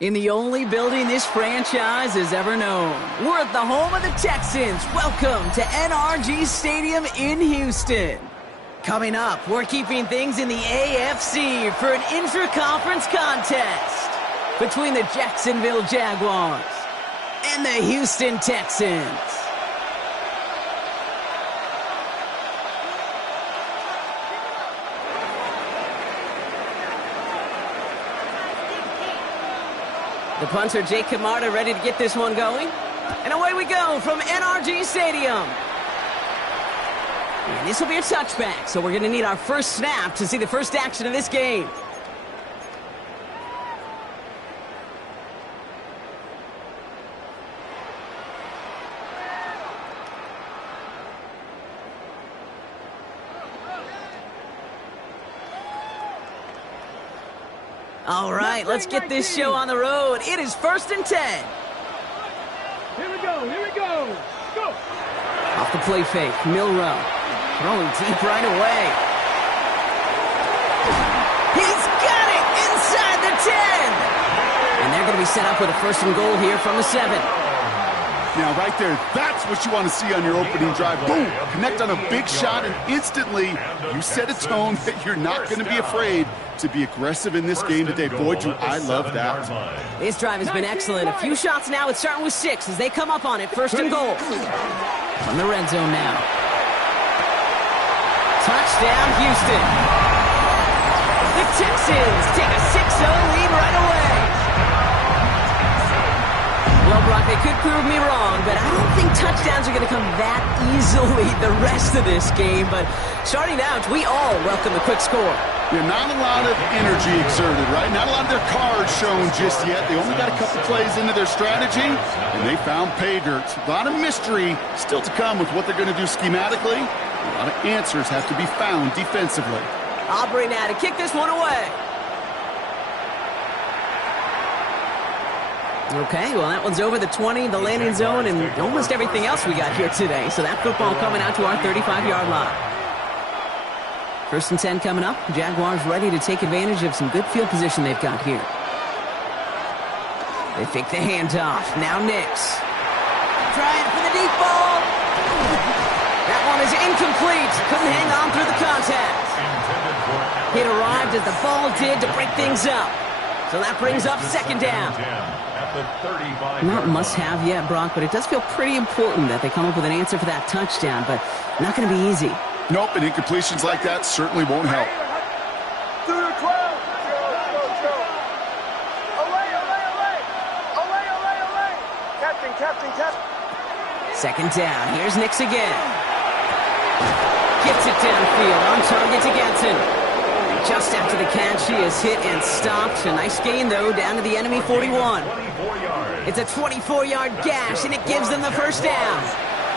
In the only building this franchise has ever known. We're at the home of the Texans. Welcome to NRG Stadium in Houston. Coming up, we're keeping things in the AFC for an intra-conference contest between the Jacksonville Jaguars and the Houston Texans. The punter, Jake Camarda, ready to get this one going. And away we go from NRG Stadium. And this will be a touchback, so we're going to need our first snap to see the first action of this game. All right, let's get this show on the road. It is 1st and 10. Here we go, go! Off the play fake, Milrow throwing deep right away. He's got it inside the 10. And they're going to be set up with a 1st and goal here from the 7. Now, right there, that's what you want to see on your opening drive. Boom! Connect on a big shot, and instantly you set a tone that you're not going to be afraid to be aggressive in this game today. Boy, Drew, I love that. This drive has been excellent. A few shots now. It's starting with 6 as they come up on it. 1st and goal. From the red zone now. Touchdown, Houston. The Texans take a 6-0 lead right away. Well, Brock, they could prove me wrong, but I don't think touchdowns are going to come that easily the rest of this game. But starting out, we all welcome the quick score. Yeah, not a lot of energy exerted, right? Not a lot of their cards shown just yet. They only got a couple plays into their strategy, and they found pay dirt. A lot of mystery still to come with what they're going to do schematically. A lot of answers have to be found defensively. Aubrey now to kick this one away. Okay, well, that one's over the 20, the landing zone, and almost everything else we got here today. So that football coming out to our 35-yard line. 1st and 10 coming up. Jaguars ready to take advantage of some good field position they've got here. They fake the handoff. Now Nix. Trying for the deep ball. That one is incomplete. Couldn't hang on through the contact. It arrived as the ball did to break things up. So that brings up 2nd down. Not must-have yet, Brock, but it does feel pretty important that they come up with an answer for that touchdown, but not going to be easy. Nope, and incompletions like that certainly won't help. 2 to 12. Away. Captain. 2nd down. Here's Nix again. Gets it downfield. On target to Gatson. Just after the catch, he is hit and stopped. A nice gain, though, down to the enemy 41. It's a 24-yard gash, and it gives them the 1st down.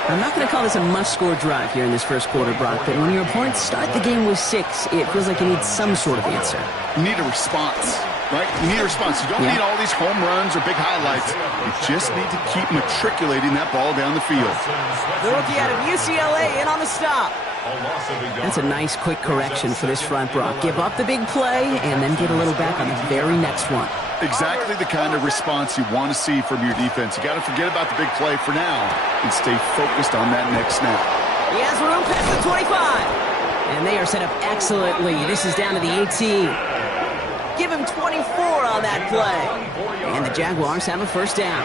I'm not going to call this a must-score drive here in this 1st quarter, Brock, but when your opponents start the game with 6, it feels like you need some sort of answer. You need a response, right? You need a response. You don't need all these home runs or big highlights. You just need to keep matriculating that ball down the field. The rookie out of UCLA in on the stop. That's a nice, quick correction for this front, Brock. Give up the big play and then get a little back on the very next one. Exactly the kind of response you want to see from your defense. You got to forget about the big play for now and stay focused on that next snap. He has room past the 25. And they are set up excellently. This is down to the 18. Give him 24 on that play. And the Jaguars have a 1st down.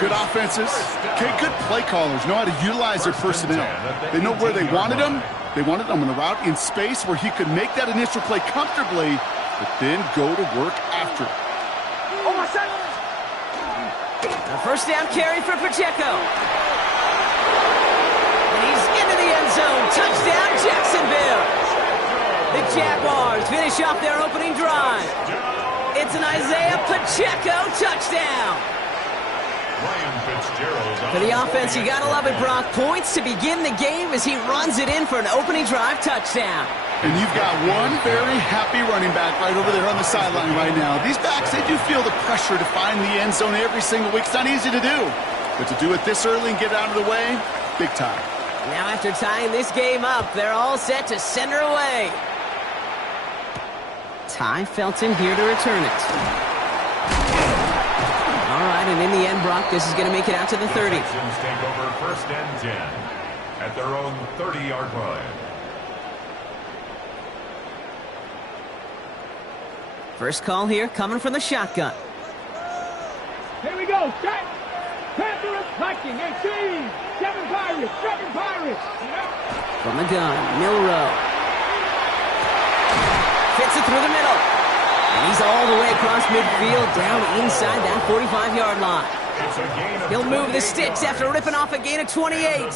Good offenses. Okay, good play callers know how to utilize their personnel. They know where they wanted them. They wanted them on the route in space where he could make that initial play comfortably, but then go to work after it. A 1st down carry for Pacheco. And he's into the end zone. Touchdown, Jacksonville. The Jaguars finish off their opening drive. It's an Isaiah Pacheco touchdown. For the offense, you gotta love it, Brock. Points to begin the game as he runs it in for an opening drive touchdown. And you've got one very happy running back right over there on the sideline right now. These backs, they do feel the pressure to find the end zone every single week. It's not easy to do. But to do it this early and get it out of the way, big time. Now after tying this game up, they're all set to send her away. Ty Felton here to return it. inside, and in the end, Brock, this is going to make it out to the 30. Texans take over 1st and 10 at their own 30-yard line. First call here coming from the shotgun. Here we go. Set. Panther attacking. 18. 7 Pirates. 7 Pirates. From the gun, Milrow. Fits it through the middle. And he's all the way across midfield, down inside that 45-yard line. He'll move the sticks after ripping off a gain of 28.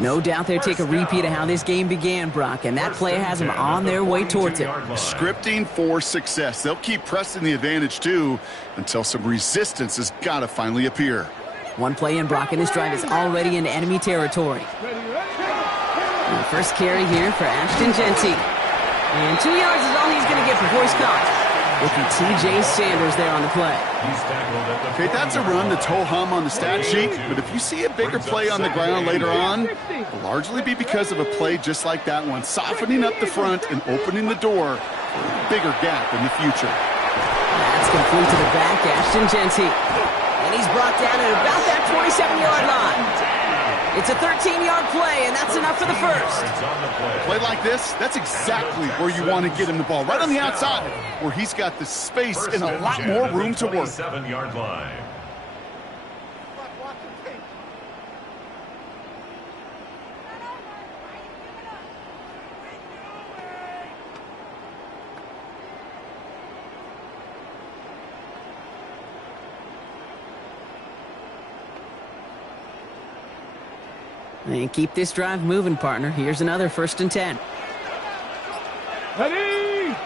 No doubt they'll take a repeat of how this game began, Brock, and that play has them on their way towards it. Scripting for success. They'll keep pressing the advantage, too, until some resistance has got to finally appear. One play in, Brock, and this drive is already into enemy territory. And the first carry here for Ashton Genty. And 2 yards is all he's going to get before he's caught. Looking T.J. Sanders there on the play. Okay, that's a run that's ho-hum on the stat sheet, but if you see a bigger play on the ground later on, it'll largely be because of a play just like that one, softening up the front and opening the door for a bigger gap in the future. That's complete to the back, Ashton Genty. And he's brought down at about that 27-yard line. It's a 13-yard play, and that's enough for the first. Play like this, that's exactly where you want to get him the ball, right on the outside, where he's got the space and a lot more room to work. 7-yard line. And keep this drive moving, partner. Here's another 1st and 10. Ready.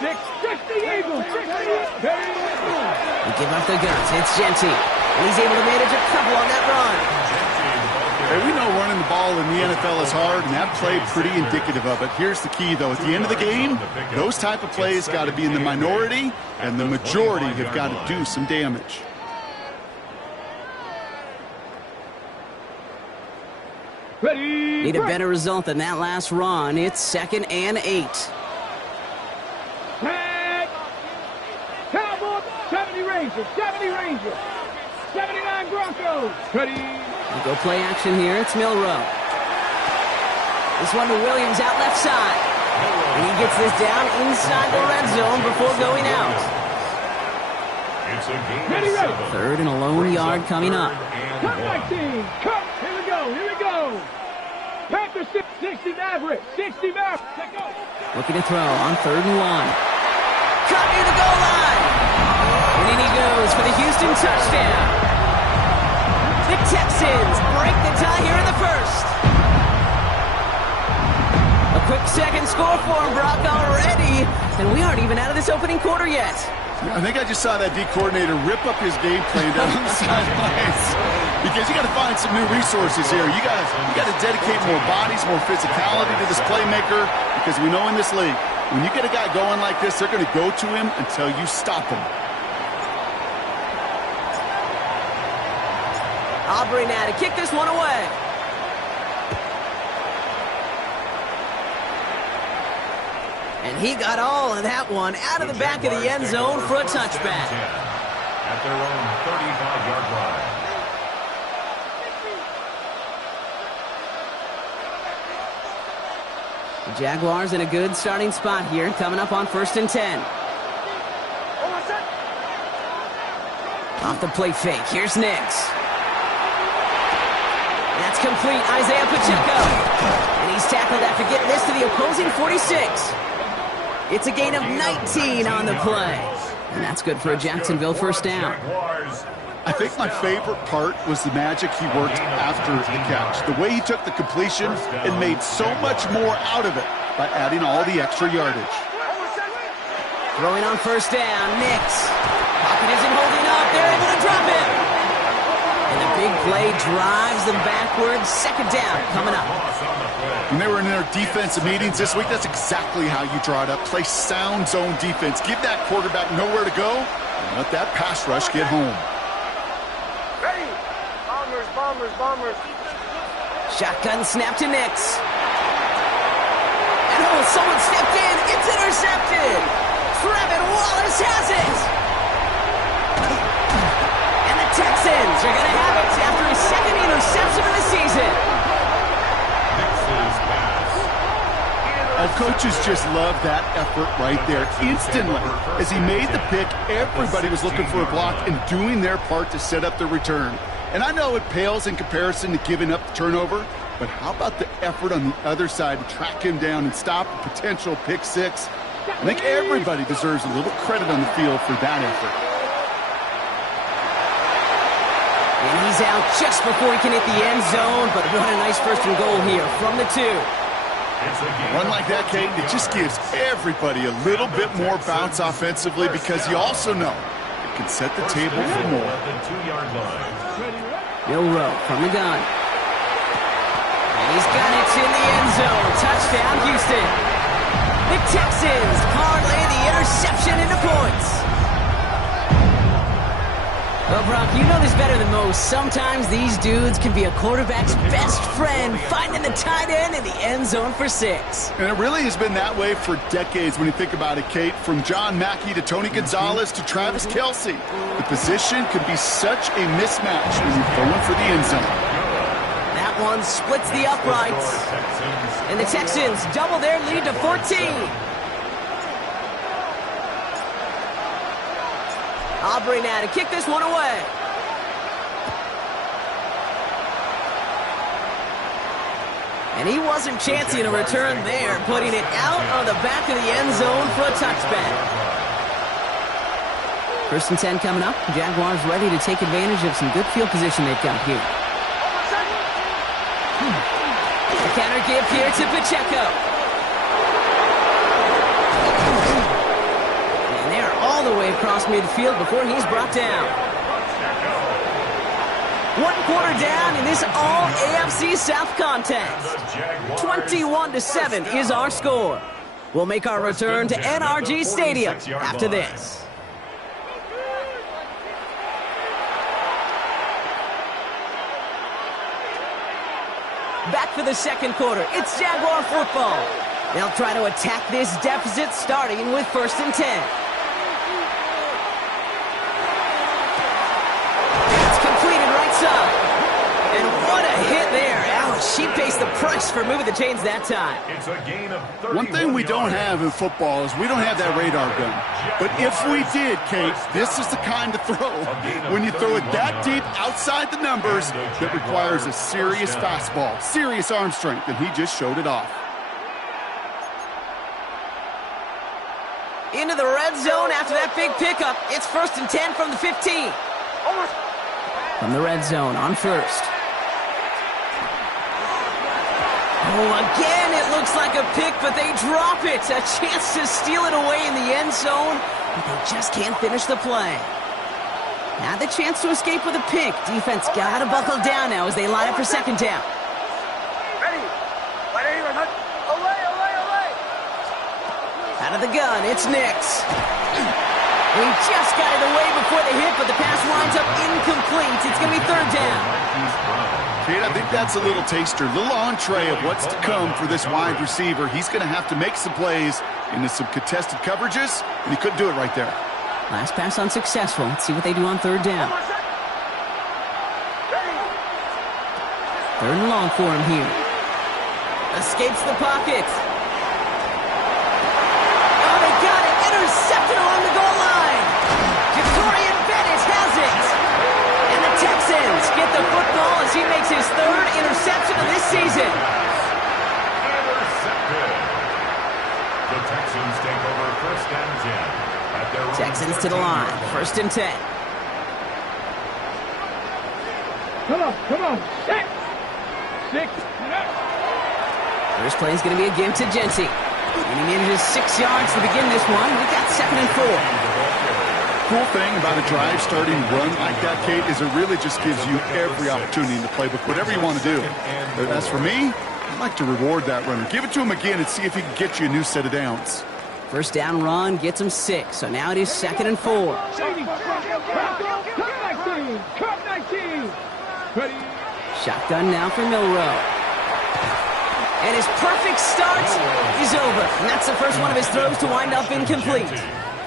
6. 60 Eagles. 60. They give up the guns. It's Genty. And he's able to manage a couple on that run. Hey, we know running the ball in the NFL is hard, and that play pretty indicative of it. Here's the key, though. At the end of the game, those type of plays got to be in the minority, and the majority have got to do some damage. Ready. Need a better result than that last run. It's 2nd and 8. Tag. Cowboys. 70 Rangers. 70 Rangers. 79 Broncos. Ready. We go play action here. It's Milrow. This one to Williams out left side. And he gets this down inside the red zone before going out. It's a game of 7. 3rd and a lone yard coming up. Come back team. Come. Here we go. Here we go. Panthers 60 Mavericks. 60 Mavericks. Let's go. Looking to throw on 3rd and 1. Caught near the goal line. And in he goes for the Houston touchdown. The Texans break the tie here in the first. A quick second score for him, Brock, already. And we aren't even out of this opening quarter yet. I think I just saw that D coordinator rip up his game plan down on the sidelines, because you got to find some new resources here. You got to dedicate more bodies, more physicality to this playmaker, because we know in this league, when you get a guy going like this, they're going to go to him until you stop him. Aubrey now to kick this one away. And he got all of that one out of the back of the end zone for a touchback. At their own 35-yard line. The Jaguars in a good starting spot here, coming up on 1st and 10. Off the play fake, here's Nix. That's complete, Isaiah Pacheco. And he's tackled after getting this to the opposing 46. It's a gain of 19 on the play. And that's good for a Jacksonville first down. I think my favorite part was the magic he worked after the catch. The way he took the completion and made so much more out of it by adding all the extra yardage. Throwing on 1st down, Nix. Pocket isn't holding up. They're able to drop him. And the big play drives them backwards. 2nd down coming up. When they were in their defensive meetings this week, that's exactly how you draw it up. Play sound zone defense. Give that quarterback nowhere to go and let that pass rush get home. Ready. Bombers, bombers, bombers. Shotgun snap to Nix. And oh, someone stepped in. It's intercepted. Trevin Wallace has it. Texans are going to have it after his second interception of the season. Oh, coaches just love that effort right there. Instantly, as he made the pick, everybody was looking for a block and doing their part to set up the return. And I know it pales in comparison to giving up the turnover, but how about the effort on the other side to track him down and stop a potential pick six? I think everybody deserves a little credit on the field for that effort. And he's out just before he can hit the end zone, but what a nice first and goal here from the 2. Run like that, Kate, it just gives everybody a little bit more bounce offensively because you also know it can set the table for more. Milroe from the gun. And he's got it in the end zone. Touchdown, Houston. The Texans parlay the interception into points. Well, Brock, you know this better than most. Sometimes these dudes can be a quarterback's best friend, finding the tight end in the end zone for 6. And it really has been that way for decades when you think about it, Kate. From John Mackey to Tony Gonzalez to Travis Kelce. The position could be such a mismatch when you're going for the end zone. That one splits the uprights. And the Texans double their lead to 14. Aubrey now to kick this one away. And he wasn't chancing a return there, putting it out on the back of the end zone for a touchback. 1st and 10 coming up. Jaguars ready to take advantage of some good field position they've got here. The counter give here to Pacheco. And they're all the way across midfield before he's brought down. 1 quarter down in this all-AFC South contest. 21-7 is our score. We'll make our return to NRG Stadium after this. Back for the second quarter. It's Jaguar football. They'll try to attack this deficit starting with 1st and 10. It's completed right side. And what a hit there. Ouch, she pays the price for moving the chains that time. It's a gain of 31 One thing we don't have in football is we don't have that radar gun. But if we did, Kate, this is the kind of throw. When you throw it that deep outside the numbers, that requires a serious fastball, serious arm strength, and he just showed it off. Into the red zone after that big pickup. It's 1st and 10 from the 15. From the red zone on 1st. Oh, again, it looks like a pick, but they drop it. A chance to steal it away in the end zone, but they just can't finish the play. Now the chance to escape with a pick. Defense got to buckle down now as they line up for 2nd down. Ready. Out of the gun, it's Nix. He just got it away before the hit, but the pass winds up incomplete. It's going to be 3rd down. Kate, I think that's a little taster, a little entree of what's to come for this wide receiver. He's going to have to make some plays into some contested coverages, and he couldn't do it right there. Last pass unsuccessful. Let's see what they do on 3rd down. 3rd and long for him here. Escapes the pocket. Oh, they got it. Intercepted along the goal line. Victorian Bennett has it. And the Texans get the football as he makes his 3rd interception of this season. Intercepted. The Texans take over 1st and 10. At their Texans to the line. 1st and 10. Come on. 6. 6. First play is going to be a give to Genty. And he manages 6 yards to begin this one. We've got 2nd and 4. Cool thing about a drive starting run like that, Kate, is it really just gives you every opportunity in the playbook, whatever you want to do. But as for me, I'd like to reward that runner. Give it to him again and see if he can get you a new set of downs. 1st down run gets him 6. So now it is 2nd and 4. Cut 19. Ready. Shotgun now for Milroe. And his perfect start is over. And that's the first one of his throws to wind up incomplete.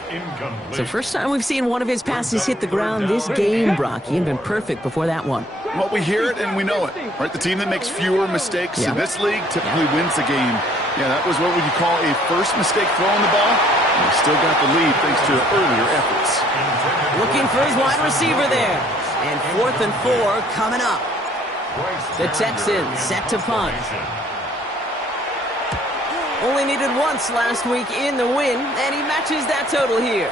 Incomplete. So first time we've seen one of his passes hit the ground this game, Brock. He had been perfect before that one. Well, we hear it and we know it, right? The team that makes fewer mistakes in this league typically wins the game. Yeah, that was what would you call a first mistake throwing the ball. And he still got the lead thanks to earlier efforts. Looking for his wide receiver there. And 4th and 4 coming up. The Texans set to punt. Only needed once last week in the win, and he matches that total here.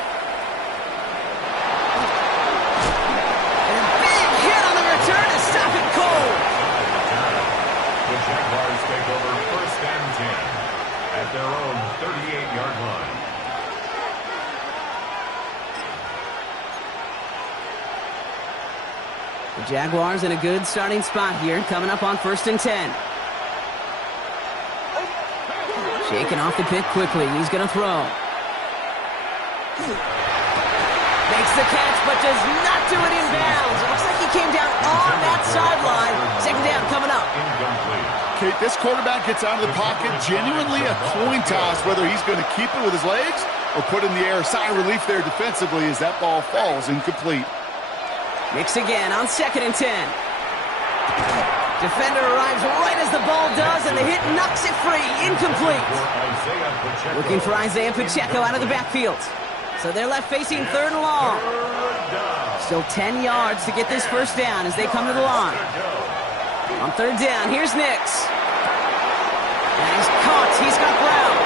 And a big hit on the return to stop it cold. The Jaguars take over 1st and 10 at their own 38-yard line. The Jaguars in a good starting spot here, coming up on 1st and 10. Shaking off the pick quickly. He's going to throw. Makes the catch, but does not do it in bounds. It looks like he came down on that sideline. 2nd down coming up. Kate, this quarterback gets out of the pocket, genuinely a coin toss whether he's going to keep it with his legs or put in the air. Sigh of relief there defensively as that ball falls incomplete. Mix again on 2nd and 10. Defender arrives right as the ball does, and the hit knocks it free. Incomplete. Looking for Isaiah Pacheco out of the backfield. So they're left facing 3rd and long. Still 10 yards to get this 1st down as they come to the line. On 3rd down, here's Nix. And he's caught. He's got Brown.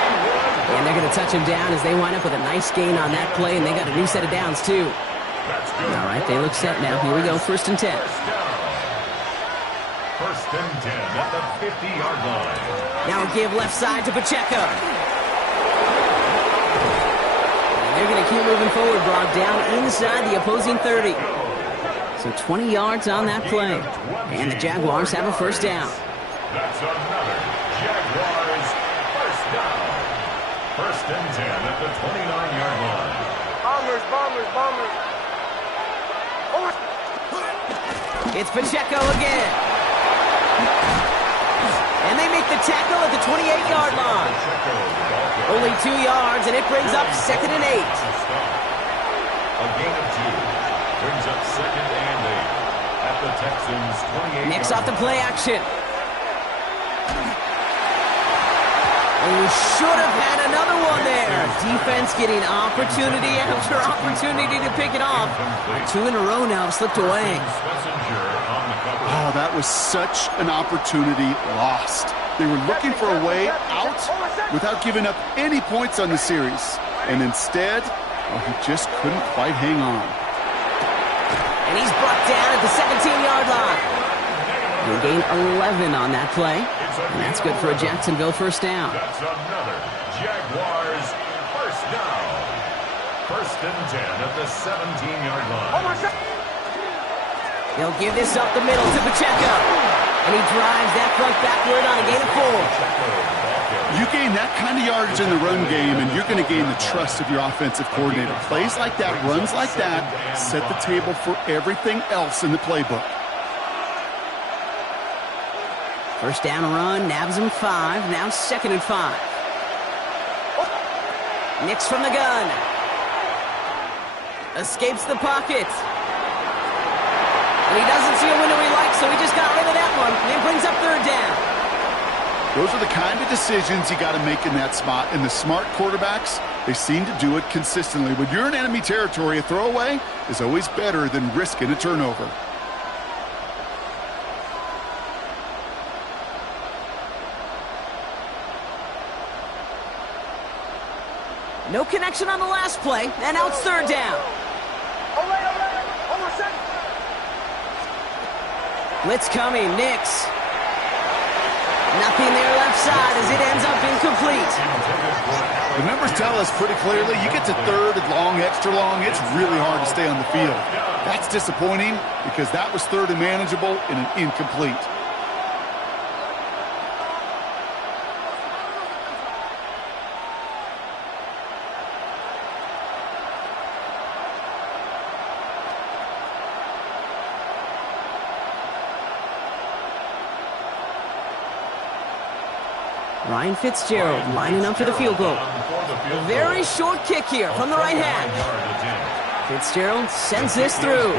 And they're going to touch him down as they wind up with a nice gain on that play, and they got a new set of downs, too. All right, they look set now. Here we go, 1st and 10. 1st and 10 at the 50-yard line. Now a give left side to Pacheco. And they're going to keep moving forward, Brock, down inside the opposing 30. So 20 yards on that play. And the Jaguars have a 1st down. That's another Jaguars 1st down. 1st and 10 at the 29-yard line. Bombers, bombers, bombers. It's Pacheco again. And they make the tackle at the 28-yard line. Only 2 yards, and it brings up 2nd and 8. A gain of 2 brings up 2nd and 8 at the Texans' 28-yard line. Nix off the play action. And we should have had another one there. Defense getting opportunity after opportunity to pick it off. 2 in a row now have slipped away. Oh, that was such an opportunity lost. They were looking for a way out without giving up any points on the series. And instead, well, he just couldn't quite hang on. And he's brought down at the 17-yard line. They gain 11 on that play. And that's good for a Jacksonville 1st down. That's another Jaguars 1st down. 1st and 10 at the 17-yard line. He'll give this up the middle to Pacheco. And he drives that front backward on a gain of 4. You gain that kind of yardage in the run game, and you're going to gain the trust of your offensive coordinator. Plays like that, runs like that, set the table for everything else in the playbook. 1st down run, nabs him 5. Now 2nd and 5. Nix from the gun. Escapes the pocket. And he doesn't see a window he likes, so he just got rid of that one. And it brings up 3rd down. Those are the kind of decisions you got to make in that spot. And the smart quarterbacks, they seem to do it consistently. When you're in enemy territory, a throwaway is always better than risking a turnover. No connection on the last play, and now it's 3rd down. Blitz coming, Nix. Nothing there left side as it ends up incomplete. The numbers tell us pretty clearly, you get to 3rd and long, extra long, it's really hard to stay on the field. That's disappointing because that was 3rd and manageable in an incomplete. Ryan Fitzgerald lining up for the field goal. A very short kick here from the right hash. Fitzgerald sends this through.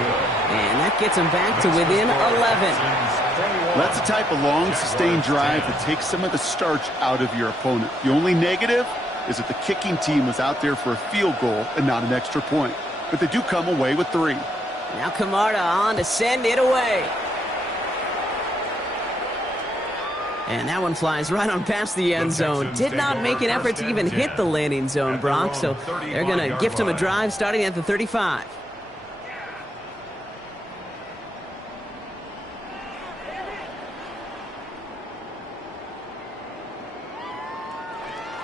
And that gets him back to within 11. That's the type of long, sustained drive that takes some of the starch out of your opponent. The only negative is that the kicking team was out there for a field goal and not an extra point. But they do come away with 3. Now Camarda on to send it away. And that one flies right on past the end zone. Did not make an effort to even hit the landing zone, Brock. So they're going to gift him a drive starting at the 35.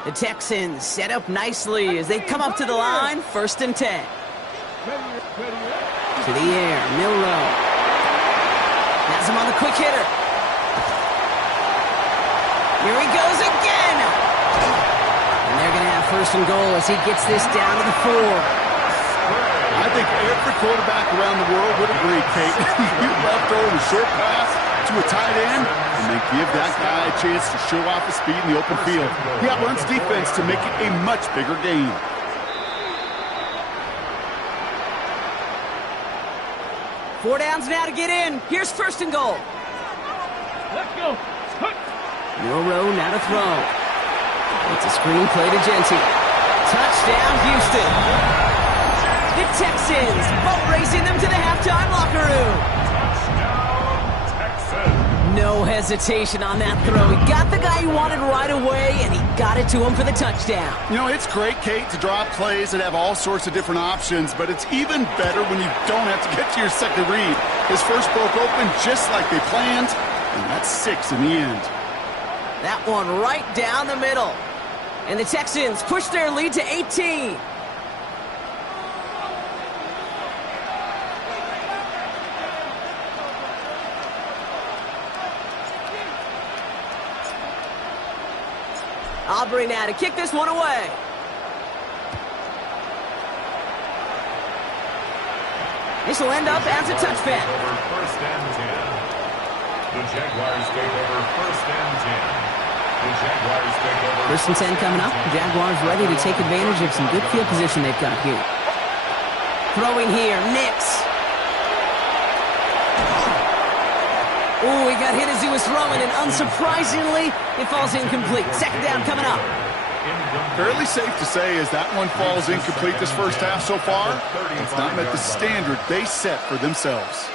The Texans set up nicely as they come up to the line. 1st and 10. To the air, Milroe. Has him on the quick hitter. Here he goes again. And they're going to have 1st and goal as he gets this down to the 4. I think every quarterback around the world would agree, Kate. You love throwing a short pass to a tight end, and then give that guy a chance to show off his speed in the open field. He outruns defense to make it a much bigger game. Four downs now to get in. Here's 1st and goal. Let's go. Milroe now to throw. It's a screen play to Genty. Touchdown, Houston. The Texans boat racing them to the halftime locker room. No hesitation on that throw. He got the guy he wanted right away, and he got it to him for the touchdown. You know, it's great, Kate, to draw plays that have all sorts of different options, but it's even better when you don't have to get to your second read. His first broke open just like they planned, and that's 6 in the end. That one right down the middle. And the Texans push their lead to 18. Aubrey now to kick this one away. This will end up as a touchback. 1st and 10. The Jaguars take over 1st and 10. The Jaguars take over 1st and 10 coming up. The Jaguars ready to take advantage of some good field position they've got here. Throwing here, Nix. Oh, he got hit as he was throwing, and unsurprisingly, it falls incomplete. 2nd down coming up. Fairly safe to say as that one falls incomplete this first half so far, it's not met the standard they set for themselves.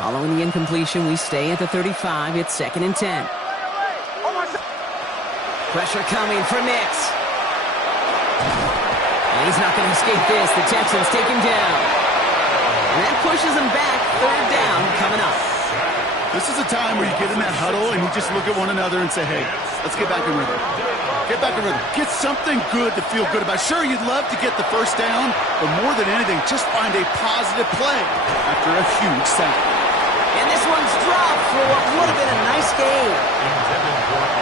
Following the incompletion, we stay at the 35. It's 2nd and 10. Pressure coming for Nix. And he's not going to escape this. The Texans take him down. And that pushes him back. 3rd down coming up. This is a time where you get in that huddle and you just look at one another and say, hey, let's get back in rhythm. Get back in rhythm. Get something good to feel good about. Sure, you'd love to get the 1st down, but more than anything, just find a positive play after a huge sack. And this one's dropped for what would have been a nice game.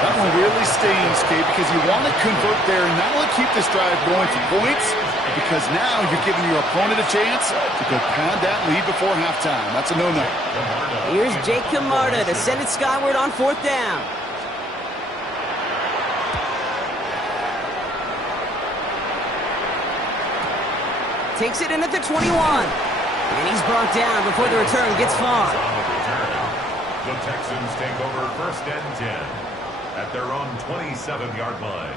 That one really stings, Kate, because you want to convert there and not only keep this drive going to points, because now you're giving your opponent a chance to go pound that lead before halftime. That's a no-no. Here's Jake Camarda to send it skyward on 4th down. Takes it in at the 21. And he's brought down before the return gets far. The Texans take over 1st and 10 at their own 27-yard line.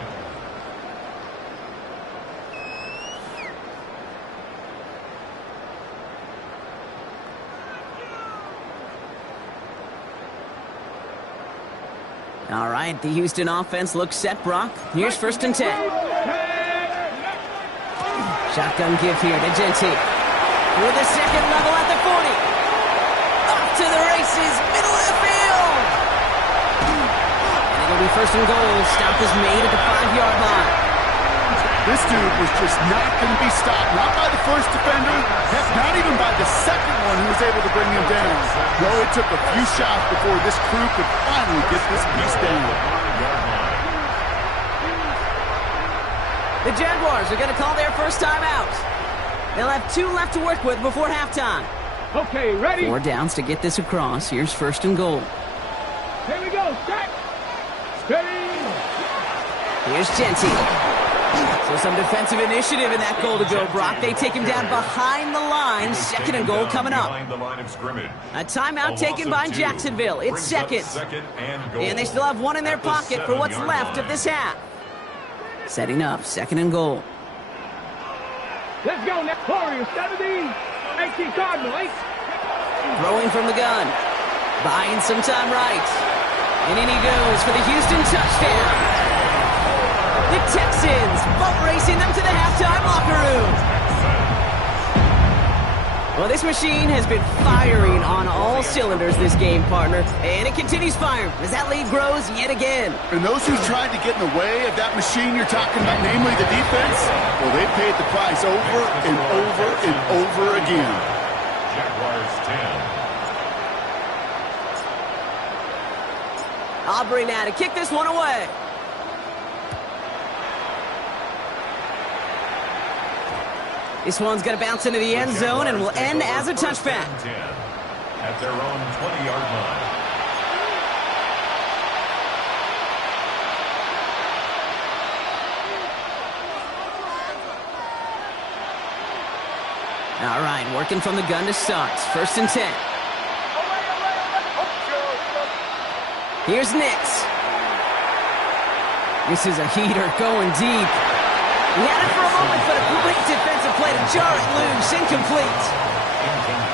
All right, the Houston offense looks set, Brock. Here's 1st and 10. Shotgun give here to Genty. With the 2nd level at the 40. Off to the races, middle of the field. And it'll be 1st and goal. Stop is made at the 5-yard line. This dude was just not going to be stopped. Not by the first defender. Heck, not even by the second one who was able to bring him down. No, it took a few shots before this crew could finally get this piece down. The Jaguars are going to call their first time out. They'll have 2 left to work with before halftime. Okay, ready? 4 downs to get this across. Here's 1st and goal. Here we go. Set. Ready? Here's Genty. So some defensive initiative in that goal to go, Brock. They take him down behind the line. Second and goal coming up. A timeout taken by Jacksonville. It's seconds. And they still have one in their pocket for what's left of this half. Setting up, second and goal. Let's go next. Warriors, 17. 18 Cardinal, 8. Throwing from the gun. Buying some time right. And in he goes for the Houston touchdown. The Texans boat racing them to the halftime locker room. Well, this machine has been firing on all cylinders this game, partner. And it continues firing as that lead grows yet again. And those who tried to get in the way of that machine you're talking about, namely the defense, well, they paid the price over and over and over again. Jaguars 10. Aubrey now to kick this one away. This one's going to bounce into the end zone and will end as a touchback. At their own 20-yard line. All right, working from the gun to start. First and 10. Here's Nix. This is a heater going deep. He had it for a moment, but a complete defensive play to jar it loose. Incomplete.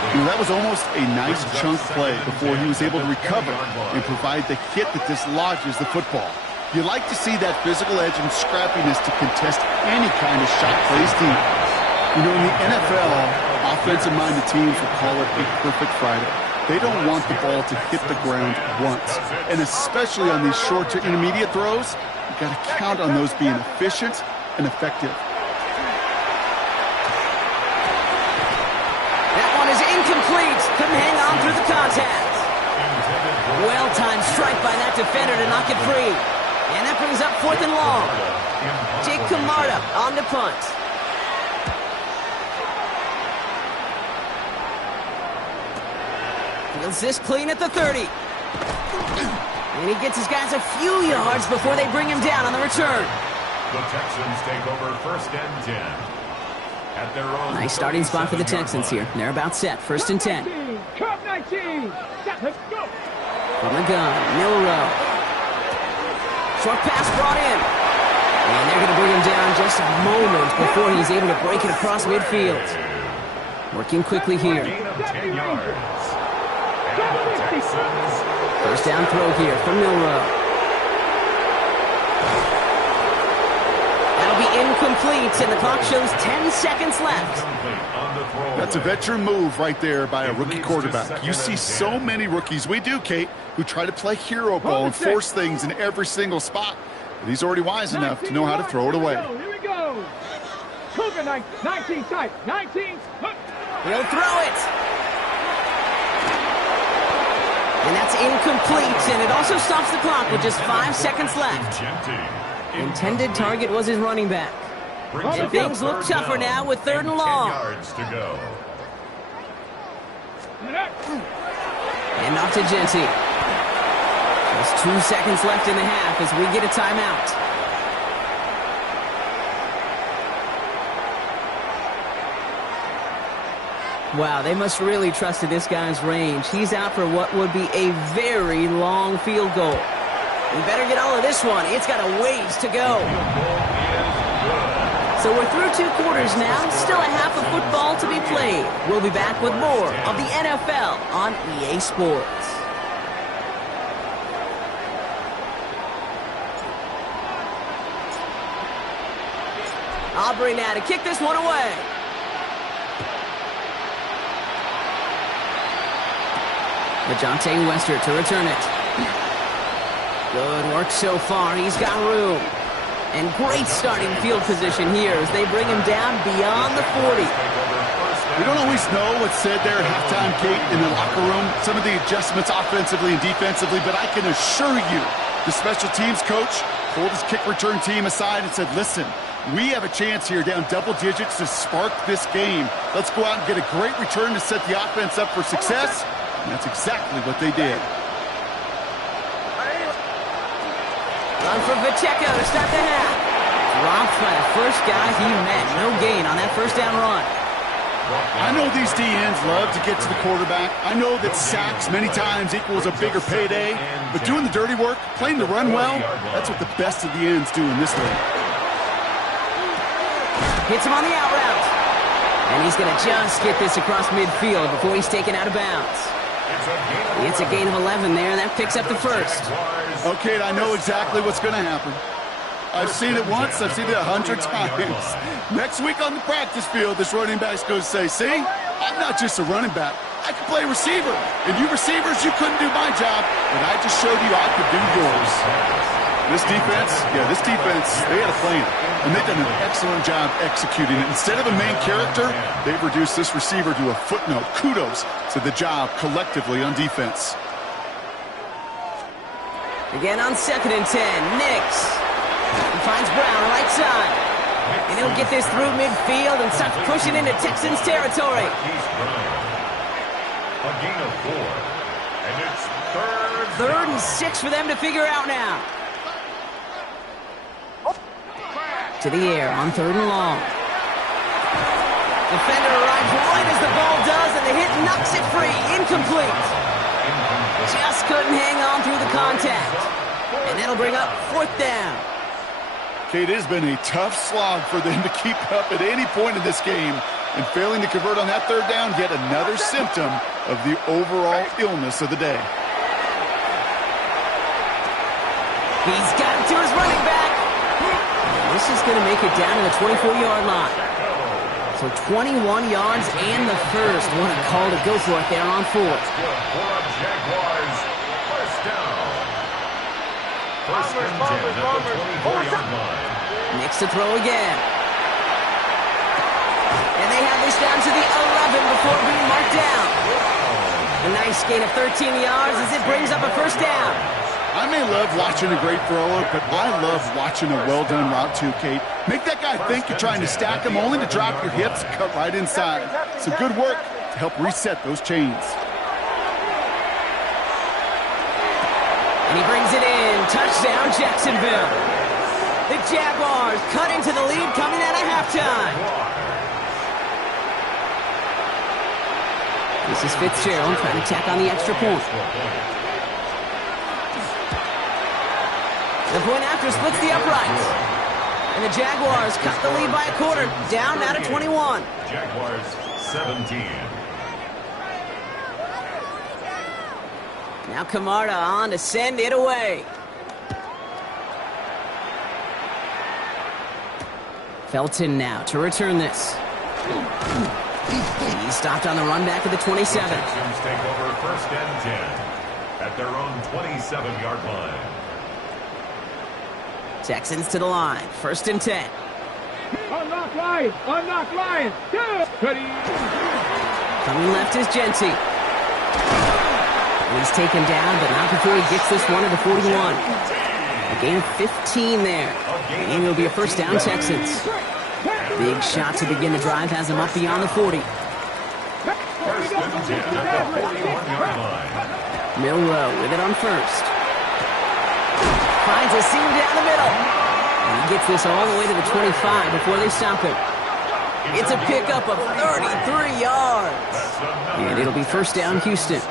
You know, that was almost a nice chunk play before he was able to recover and provide the hit that dislodges the football. You like to see that physical edge and scrappiness to contest any kind of shot plays deep. You know, in the NFL, offensive-minded teams will call it a perfect Friday. They don't want the ball to hit the ground once. And especially on these short to intermediate throws, you've got to count on those being efficient and effective. That one is incomplete. Couldn't hang on through the contact. Well-timed strike by that defender to knock it free. And that brings up fourth and long. Jake Camarda on the punt. Feels this clean at the 30. And he gets his guys a few yards before they bring him down on the return. The Texans take over first and 10. At their own Nice starting spot for the Texans here. They're about set. First and 10. Cup 19. Let's go. From the gun, Milrow. Short pass brought in. And they're going to bring him down just a moment before he's able to break it across midfield. Working quickly here. Gain of 10 yards. And the Texans. First down throw here from Milrow. That'll be incomplete, and the clock shows 10 seconds left. That's a veteran move right there by a rookie quarterback. You see so many rookies, we do, Kate, who try to play hero ball and force things in every single spot. But he's already wise enough to know how to throw it away. Here we go. Cougar 19 tight. 19. He'll throw it. And that's incomplete, and it also stops the clock with just 5 seconds left. Intended target was his running back. And things look tougher now with third and long. Yards to go. And off to Genty. Just 2 seconds left in the half as we get a timeout. Wow, they must really trust in this guy's range. He's out for what would be a very long field goal. We better get all of this one. It's got a ways to go. So we're through 2 quarters now. Still a half of football to be played. We'll be back with more of the NFL on EA Sports. Aubrey now to kick this one away. LeJohntay Wester to return it. Good work so far. He's got room. And great starting field position here as they bring him down beyond the 40. We don't always know what's said there at halftime, Kate, in the locker room. Some of the adjustments offensively and defensively, but I can assure you the special teams coach pulled his kick return team aside and said, listen, we have a chance here down double digits to spark this game. Let's go out and get a great return to set the offense up for success. And that's exactly what they did. Run for Pacheco to start the half. Dropped by the first guy he met. No gain on that first down run. I know these DNs love to get to the quarterback. I know that sacks many times equals a bigger payday. But doing the dirty work, playing the run well, that's what the best of the ends do in this league. Hits him on the out route. And he's going to just get this across midfield before he's taken out of bounds. It's a gain of 11 there, and that picks up the first. Okay, I know exactly what's going to happen. I've seen it once, I've seen it 100 times. Next week on the practice field, this running back's going to say, see, I'm not just a running back. I can play receiver. And you receivers, you couldn't do my job, but I just showed you I could do yours. This defense, they had a plan. And they've done an excellent job executing it. Instead of a main character, they've reduced this receiver to a footnote. Kudos to the job collectively on defense. Again on 2nd and 10, Nix. He finds Brown right side. And he'll get this through midfield and starts pushing into Texans territory. A gain of 4. And it's third and 6 for them to figure out now. To the air on 3rd and long. Defender arrives right as the ball does, and the hit knocks it free. Incomplete. Just couldn't hang on through the contact. And that'll bring up 4th down. Kate, it has been a tough slog for them to keep up at any point in this game. And failing to convert on that 3rd down, yet another symptom of the overall illness of the day. He's got it to his running back. This is going to make it down to the 24-yard line. So 21 yards and the first. What a call to go for it there on 4th. Jaguars. First down. First and 10 at the 24-yard line. Nix to throw again. And they have this down to the 11 before being marked down. A nice gain of 13 yards as it brings up a first down. I may love watching a great thrower, but I love watching a well-done route too, Kate. Make that guy think you're trying to stack him, only to drop your hips and cut right inside. Some good work to help reset those chains. And he brings it in. Touchdown, Jacksonville. The Jaguars cut into the lead coming out of halftime. This is Fitzgerald trying to tack on the extra point. The point after splits the uprights. And the Jaguars cut the lead by a quarter, down now to 21. Jaguars 17. Now Camarda on to send it away. Felton now to return this. He stopped on the run back at the 27. Texans take over 1st and 10 at their own 27-yard line. Texans to the line. 1st and 10. Unlock Lions! Unlock Lions! Coming left is Genty. And he's taken down, but not before he gets this one at the 41. A gain of 15 there. And it'll be a first down, Texans. Big shot to begin the drive has him up beyond the 40. 1st and 10 at the 41-yard line. Milrow with it on 1st. Finds a seam down the middle. And he gets this all the way to the 25 before they stop him. It's a pickup of 33 yards. And it'll be first down, Houston.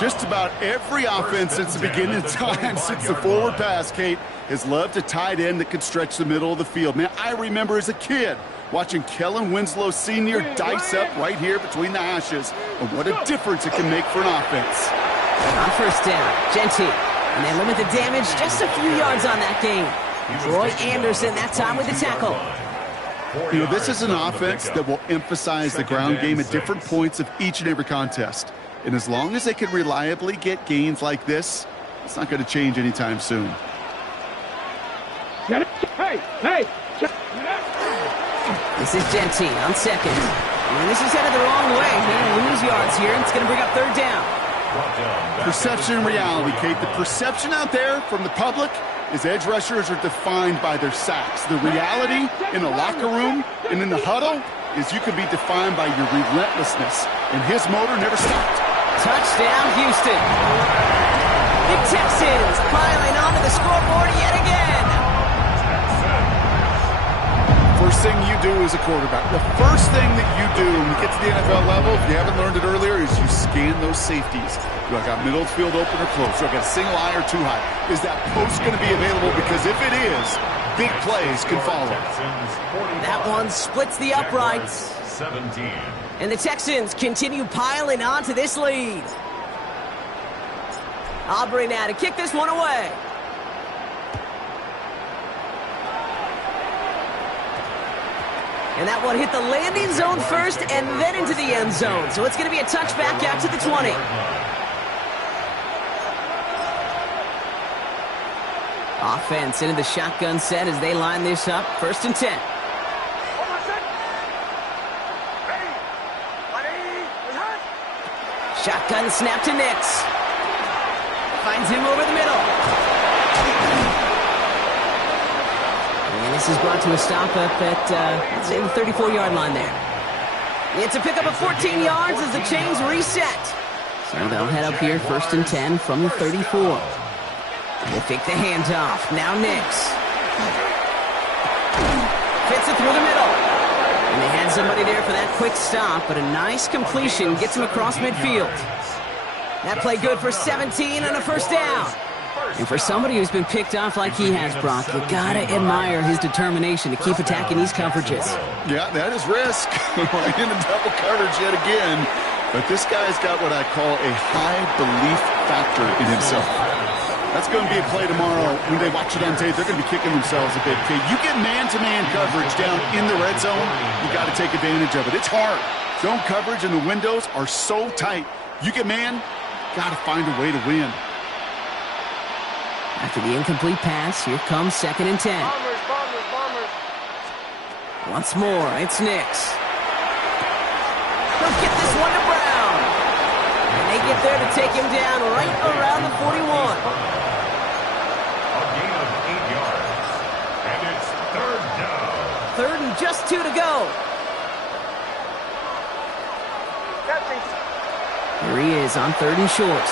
Just about every offense since the beginning of time, since the forward pass, Kate, has loved a tight end that can stretch the middle of the field. Man, I remember as a kid watching Kellen Winslow Sr. dice up right here between the hashes. And what a difference it can make for an offense. On first down, Genty. And they limit the damage just a few yards on that game. Troy Anderson that time with the tackle. You know, this is an offense that will emphasize the ground game at different points of each and every contest. And as long as they can reliably get gains like this, it's not going to change anytime soon. Hey! This is Genty on 2nd. And this is headed the wrong way. He'll lose yards here, and it's going to bring up 3rd down. Perception and reality, Kate. The perception out there from the public is edge rushers are defined by their sacks. The reality in the locker room and in the huddle is you can be defined by your relentlessness. And his motor never stopped. Touchdown, Houston. The Texans piling onto the scoreboard yet again. First thing you do as a quarterback, the first thing that you do when you get to the NFL level, if you haven't learned it earlier, is you scan those safeties. Do I got middle of the field open or close? Do I got a single high or two high? Is that post going to be available? Because if it is, big plays can follow. That one splits the uprights. 17. And the Texans continue piling onto this lead. Aubrey now to kick this one away. And that one hit the landing zone first and then into the end zone. So it's going to be a touchback out to the 20. Offense into the shotgun set as they line this up. 1st and 10. Shotgun snap to Nix. Finds him over the middle. And this is brought to a stop up at, let's say, the 34-yard line there. It's a pickup of 14 yards as the chains reset. So they'll head up here, 1st and 10 from the 34. They fake the handoff. Now Nix. Fits it through the middle. And they had somebody there for that quick stop, but a nice completion gets him across midfield. That play good for 17 and a 1st down. And for somebody who's been picked off like he has, Brock, you gotta admire his determination to keep attacking these coverages. Yeah, that is risk. Right in the double coverage yet again. But this guy's got what I call a high belief factor in himself. That's going to be a play tomorrow. When they watch it on tape, they're going to be kicking themselves a bit. Okay, you get man-to-man coverage down in the red zone, you got to take advantage of it. It's hard. Zone coverage and the windows are so tight. You get man, got to find a way to win. After the incomplete pass, here comes 2nd and 10. Bombers. Once more, it's Nix. He'll get this one to Brown. And they get there to take him down right around the 41. A gain of 8 yards. And it's 3rd down. 3rd and just 2 to go. Here he is on 3rd and short.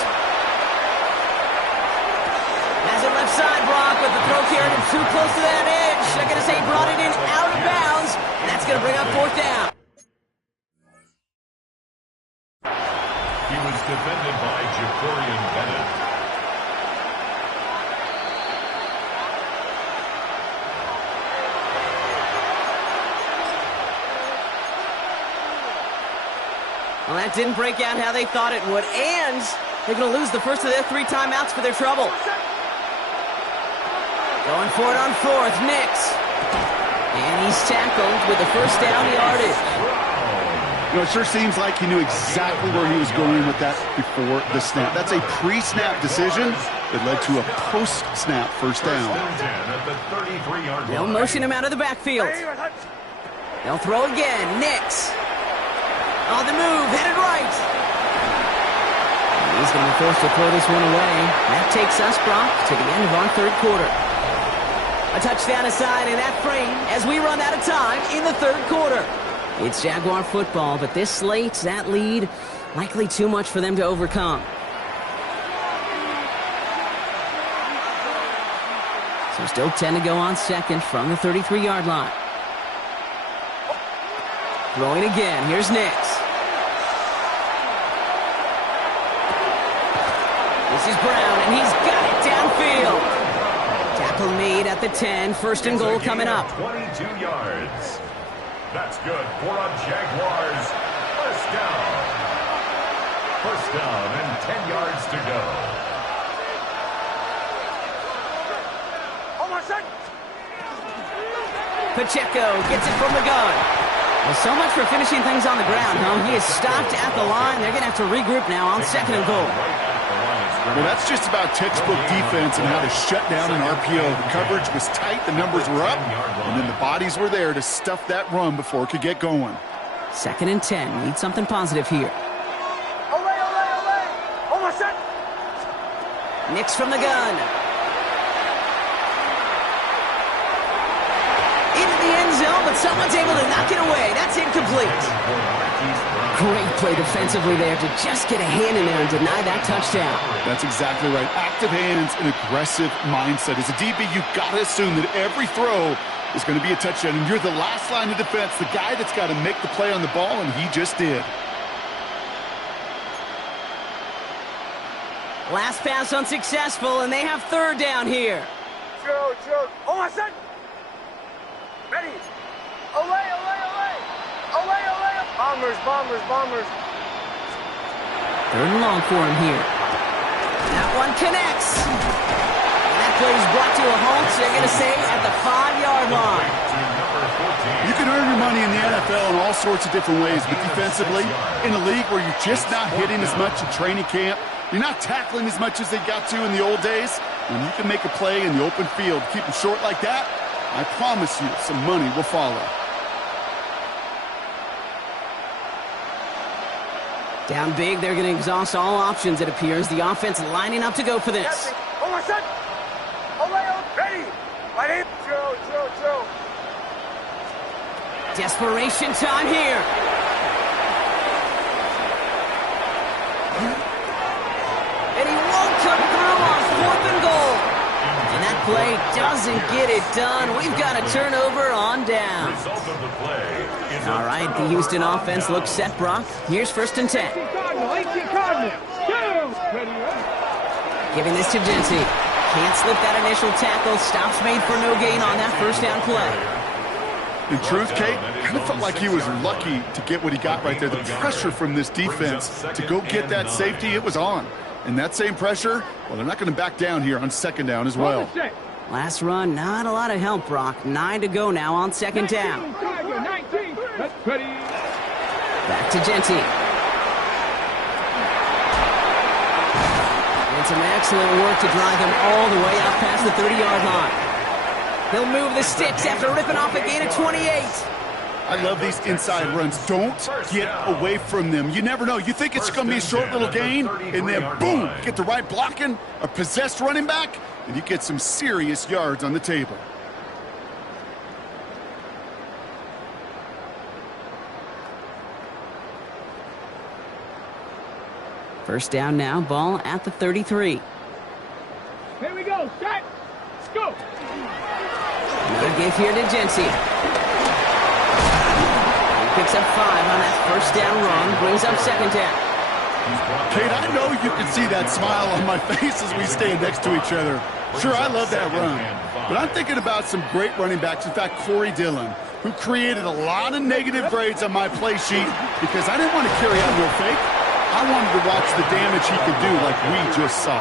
Has it left side, Brock, but the throw carried him too close to that edge. They're going to say brought it in out of bounds. And that's going to bring up 4th down. He was defended by Jacorian Bennett. Well, that didn't break out how they thought it would, and they're going to lose the first of their 3 timeouts for their trouble. Going for it on 4th, Nix. And he's tackled with the 1st down yardage. You know, it sure seems like he knew exactly where he was going with that before the snap. That's a pre-snap decision that led to a post-snap 1st down. They'll motion him out of the backfield. They'll throw again, Nix. On the move, headed right. He's going to be forced to throw this one away. That takes us, Brock, to the end of our 3rd quarter. A touchdown aside in that frame as we run out of time in the 3rd quarter. It's Jaguar football, but this slate, that lead, likely too much for them to overcome. So still 10 to go on 2nd from the 33-yard line. Throwing again, here's Nix. This is Brown, and he's got it downfield. Tackle made at the 10, 1st and goal coming up. 22 yards. That's good for a Jaguars 1st down. 1st down and 10 yards to go. Pacheco gets it from the gun. Well, so much for finishing things on the ground, huh? He is stopped at the line. They're going to have to regroup now on 2nd and goal. Well, that's just about textbook defense and how to shut down an RPO. The coverage was tight, the numbers were up, and then the bodies were there to stuff that run before it could get going. 2nd and 10. Need something positive here. Nix from the gun. Into the end zone, but someone's able to knock it away. That's incomplete. Great play defensively there to just get a hand in there and deny that touchdown. That's exactly right. Active hands and aggressive mindset. As a DB, you've got to assume that every throw is going to be a touchdown. And you're the last line of defense, the guy that's got to make the play on the ball, and he just did. Last pass unsuccessful, and they have third down here. Chill. Oh, I said. Ready. Away. Bombers. Third and long for him here. That one connects. And that play is brought to a halt, so they're going to say at the 5-yard line. You can earn your money in the NFL in all sorts of different ways, but defensively, in a league where you're just not hitting as much in training camp, you're not tackling as much as they got to in the old days, when you can make a play in the open field, keep them short like that, I promise you some money will follow. Down big, they're going to exhaust all options, it appears. The offense lining up to go for this. Oh, I said. Ready. Right in. Chill. Desperation time here. And he won't come through on 4th and goal. And that play doesn't get it done. We've got a turnover on down. All right, the Houston offense looks set, Brock. Here's 1st and 10. Giving this to Jency. Can't slip that initial tackle. Stops made for no gain on that first down play. In truth, Kate, kind of felt like he was lucky to get what he got right there. The pressure from this defense to go get that safety, it was on. And that same pressure, well, they're not going to back down here on 2nd down as well. Last run, not a lot of help, Brock. 9 to go now on 2nd down. Back to Jency. And some excellent work to drive him all the way out past the 30-yard line. He'll move the sticks after ripping off a gain of 28. I love these inside runs. Don't get away from them. You never know. You think it's going to be a short little gain, and then boom, get the right blocking, a possessed running back, and you get some serious yards on the table. First down now, ball at the 33. Here we go. Set. Let's go. Another give here to Jency. Picks up 5 on that first down run, brings up 2nd down. Kate, I know you can see that smile on my face as we stand next to each other. Sure, I love that run, but I'm thinking about some great running backs. In fact, Corey Dillon, who created a lot of negative grades on my play sheet because I didn't want to carry out no fake. I wanted to watch the damage he could do like we just saw.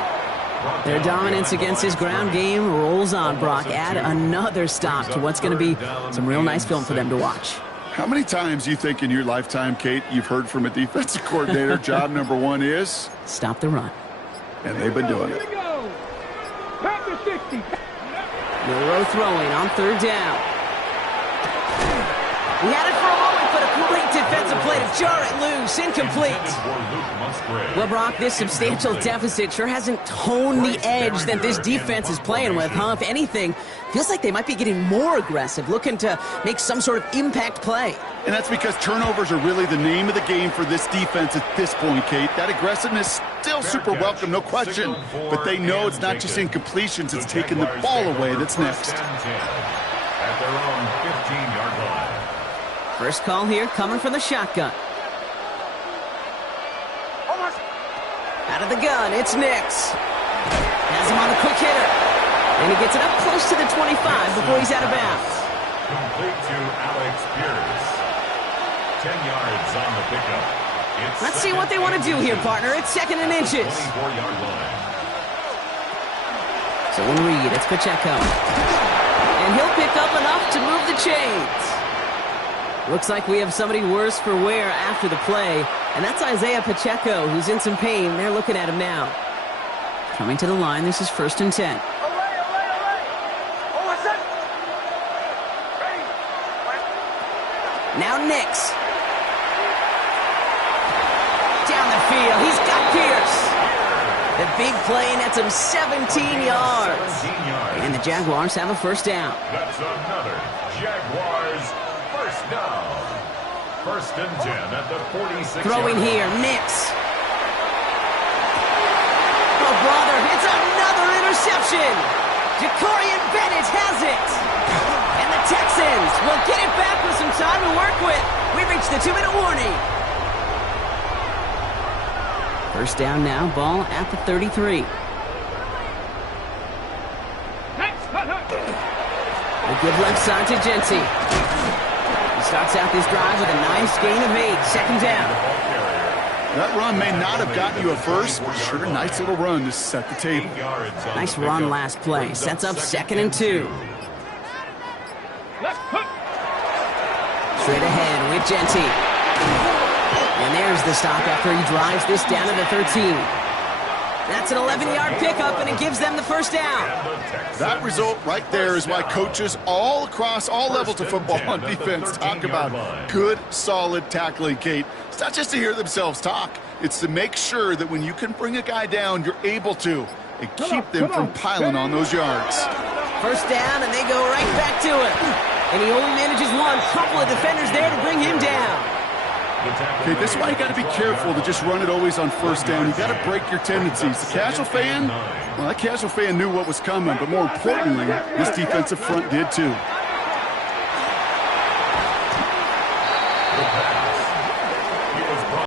Their dominance against his ground game rolls on, Brock. Add another stop to what's going to be some real nice film for them to watch. How many times do you think in your lifetime, Kate, you've heard from a defensive coordinator, job number 1 is? Stop the run. And they've been doing it. Milrow throwing on 3rd down. He had it for a moment, but a great defensive play to jar it loose. Incomplete. Well, Brock, this substantial deficit sure hasn't toned the edge that this defense is playing with, huh? If anything, feels like they might be getting more aggressive, looking to make some sort of impact play. And that's because turnovers are really the name of the game for this defense at this point, Kate. That aggressiveness still super welcome, no question. But they know it's not just incompletions, it's taking the ball away that's next. At their own 15-yard line. First call here coming from the shotgun. Out of the gun, it's Nix. Has him on the quick hitter. And he gets it up close to the 25 before he's out of bounds. Complete to Alex Pierce. 10 yards on the pickup. Let's see what they want to do here, partner. It's 2nd and inches. 24-yard line. So in Reed, it's Pacheco. And he'll pick up enough to move the chains. Looks like we have somebody worse for wear after the play, and that's Isaiah Pacheco, who's in some pain. They're looking at him now. Coming to the line, this is 1st and 10. Now Nix. Down the field, he's got Pierce. The big play nets him 17 yards. And the Jaguars have a first down. That's another Jaguars first down. First and 10 at the 46. Throwing here, Nix. Oh, brother, it's another interception. Jacorian Bennett has it. And the Texans will get it back with some time to work with. We reached the 2-minute warning. First down now, ball at the 33. They give left side to Genty. He starts out this drive with a nice gain of 8. Second down. That run may not have gotten you a first, but sure a nice little run to set the table. Nice run last play. Sets up 2nd and 2. Straight ahead with Genty. And there's the stop after he drives this down to the 13. That's an 11-yard pickup, and it gives them the first down. That result right there is why coaches all across all levels of football on defense talk about good, solid tackling, Kate. It's not just to hear themselves talk. It's to make sure that when you can bring a guy down, you're able to, and keep them from piling on those yards. First down, and they go right back to it. And he only manages one. Couple of defenders there to bring him down. Okay, this is why you got to be careful to just run it always on first down. You got to break your tendencies. The casual fan, well, that casual fan knew what was coming, but more importantly, this defensive front did too.